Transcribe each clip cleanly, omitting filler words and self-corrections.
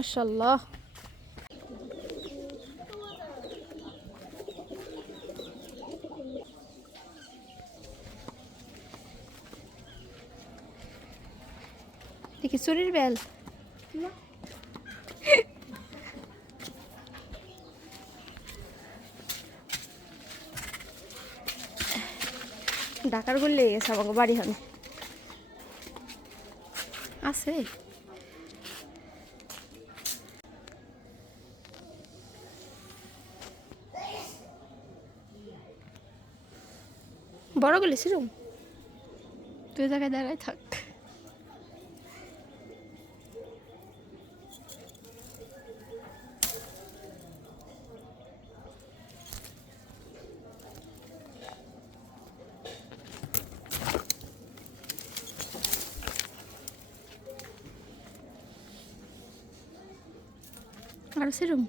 মাশাআল্লাহ। দেখি চুরির বেল। ঢাকার গুলি গেছে আমাকে বাড়ি হনে আছে। বড় গুলি সিরুম তুই জায়গায় দাঁড়ায় থাক। আর সিরুম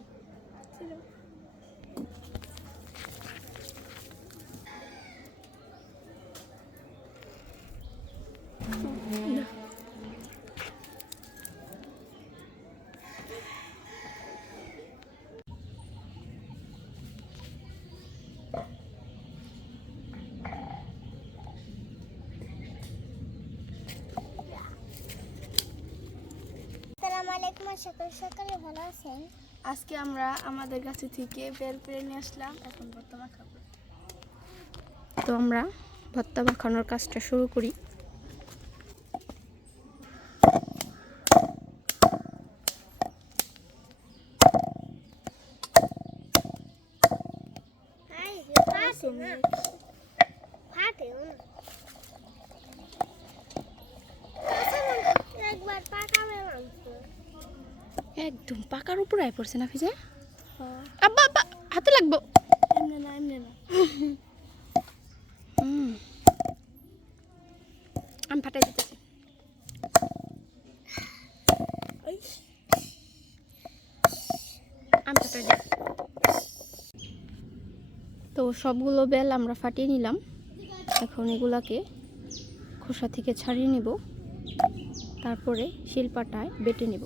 সকালে ভালো আছেন। আজকে আমরা আমাদের গাছে থেকে বেল পেড়ে নিয়ে আসলাম, এখন ভর্তা মাখাবো। তো আমরা ভর্তা মাখানোর কাজটা শুরু করি। একদম পাকার উপরে আয় পড়ছে না ফিজা। আব্বা আব্বা হাতে লাগবো। এমনে না এমনে না। আমি ফাটাই দিতেছি। আমি ফাটাই দিই। তো সবগুলো বেল আমরা ফাটিয়ে নিলাম। এখন এগুলাকে খোসা থেকে ছাড়িয়ে নিব, তারপরে শিলপাটায় বেটে নিব।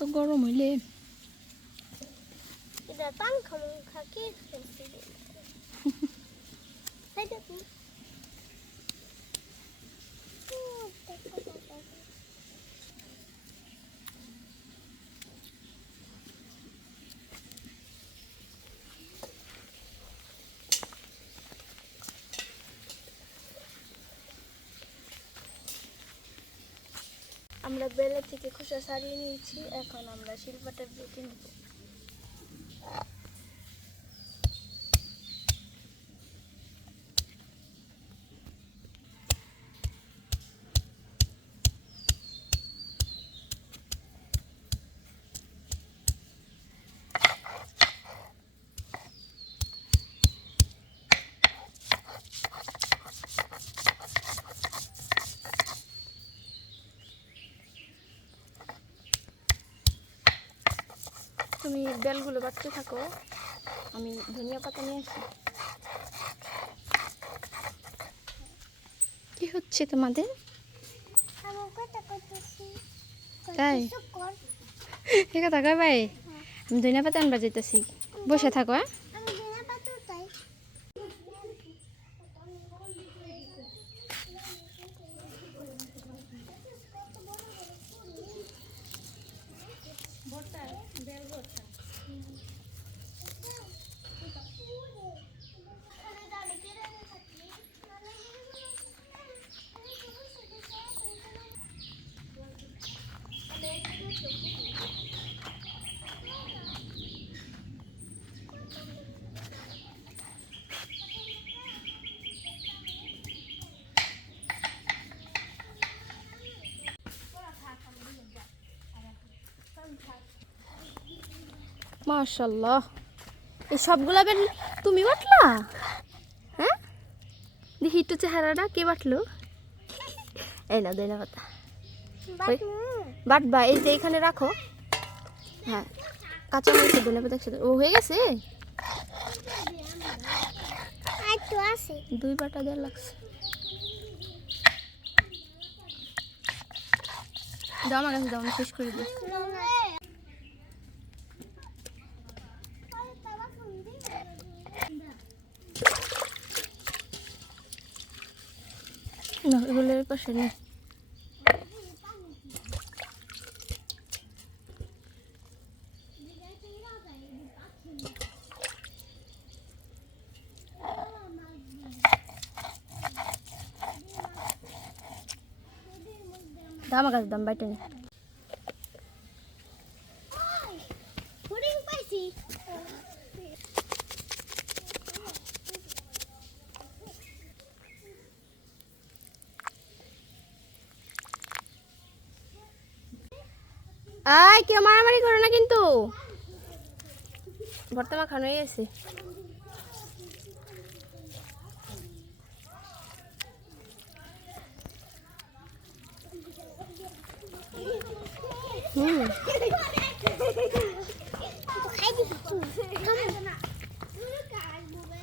তো গরম হইলে এটা পাংখা মুখা কে ফেলছে আমরা বেলে থেকে খোসা ছাড়িয়ে নিয়েছি, এখন আমরা শিলপাটা বেটে নেব। তুমি বেলগুলো বাটতে থাকো, আমি ধনিয়া পাতা নিয়ে আসি। কি হচ্ছে তোমাদের? তাই ঠিক আছে কই ভাই, আমি ধনিয়া পাতা আনবা যাইতেছি, বসে থাকো। হ্যাঁ মাশাআল্লাহ, এই সবগুলা বেল তুমি বাটলা? হ্যাঁ, দেখি একটু চেহারাটা কে বাটলো? এই না দইনা পাতা বাটবা, এই যে এখানে রাখো। হ্যাঁ, কাঁচা মরিচ ধনে পাতা একসাথে। ও হয়ে গেছে, আর তো আছে 2 বাটা দেওয়া লাগছে। দাও আমার কাছে, দাও, আমি শেষ করে দিই। না, এগুলো এর পাশে নেই। দাম আমার কাছে, দাম বাইটা নেই। পুডিং পাইছি আয়, কেউ মারামারি করো না কিন্তু। ভর্তা মাখানো হয়ে গেছে।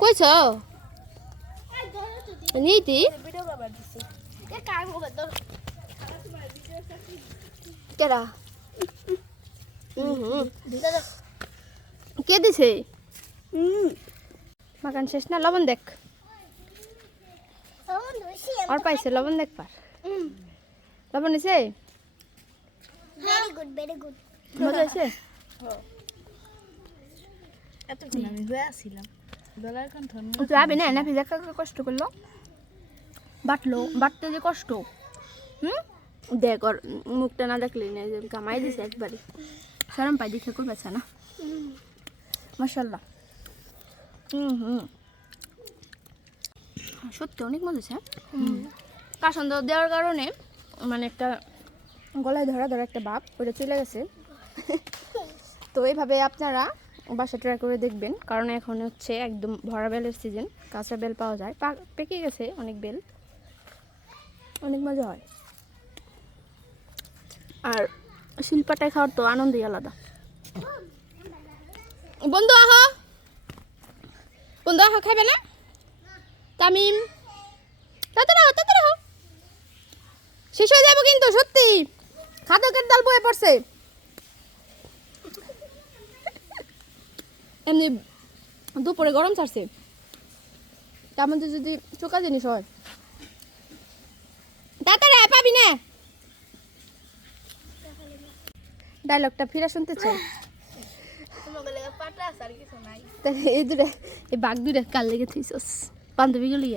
কইছ নীতি কেডা? কে দিছে? মাখান শেষ না? লবণ দেখ, আর পাইছে লবণ দেখ পার। লবণ নিছে? ভেরি গুড ভেরি গুড মজা হয়েছে? এতক্ষণ আমি হয়ে আসছিলাম গলার কোন ধর্ম যাবি না, না ভিজা কাকা কষ্ট করলো, বাটলো, বাটতে যে কষ্ট। দেখ, ওর মুখটা না দেখলি না, যে কামাই দিছে একবারে, শরম পাই দেখে কই বেছে না। মাশাআল্লাহ। সত্যি অনেক মজা আছে। কাসন্দ দেওয়ার কারণে মানে একটা গলায় ধরা ধরা একটা ভাব ওটা চলে গেছে। তো এইভাবে আপনারা বাসা ট্রাই করে দেখবেন, কারণ এখন হচ্ছে একদম ভরা বেলের সিজন, কাঁচা বেল পাওয়া যায়, পেকে গেছে অনেক বেল, অনেক মজা হয়। আর শিলপাটায় খাওয়ার তো আনন্দই আলাদা। বন্ধু আহো, বন্ধু আহো, খাবে না? তামিম, তাড়াতাড়ি আহো, তাড়াতাড়ি আহো, শেষ হয়ে যাবো কিন্তু সত্যি, খাদকের ডাল বয়ে পড়ছে। এমনি দুপুরে গরম ছাড়ছে, তার মধ্যে যদি চোকা জিনিস হয়, তাড়াতাড়ি আয়, পাবি না। ডায়লগটা ফিরে শুনতে চাই। এই দুটা, এই বাঘ দুটা কাল লেগে থইছস বান্ধবী গুলি।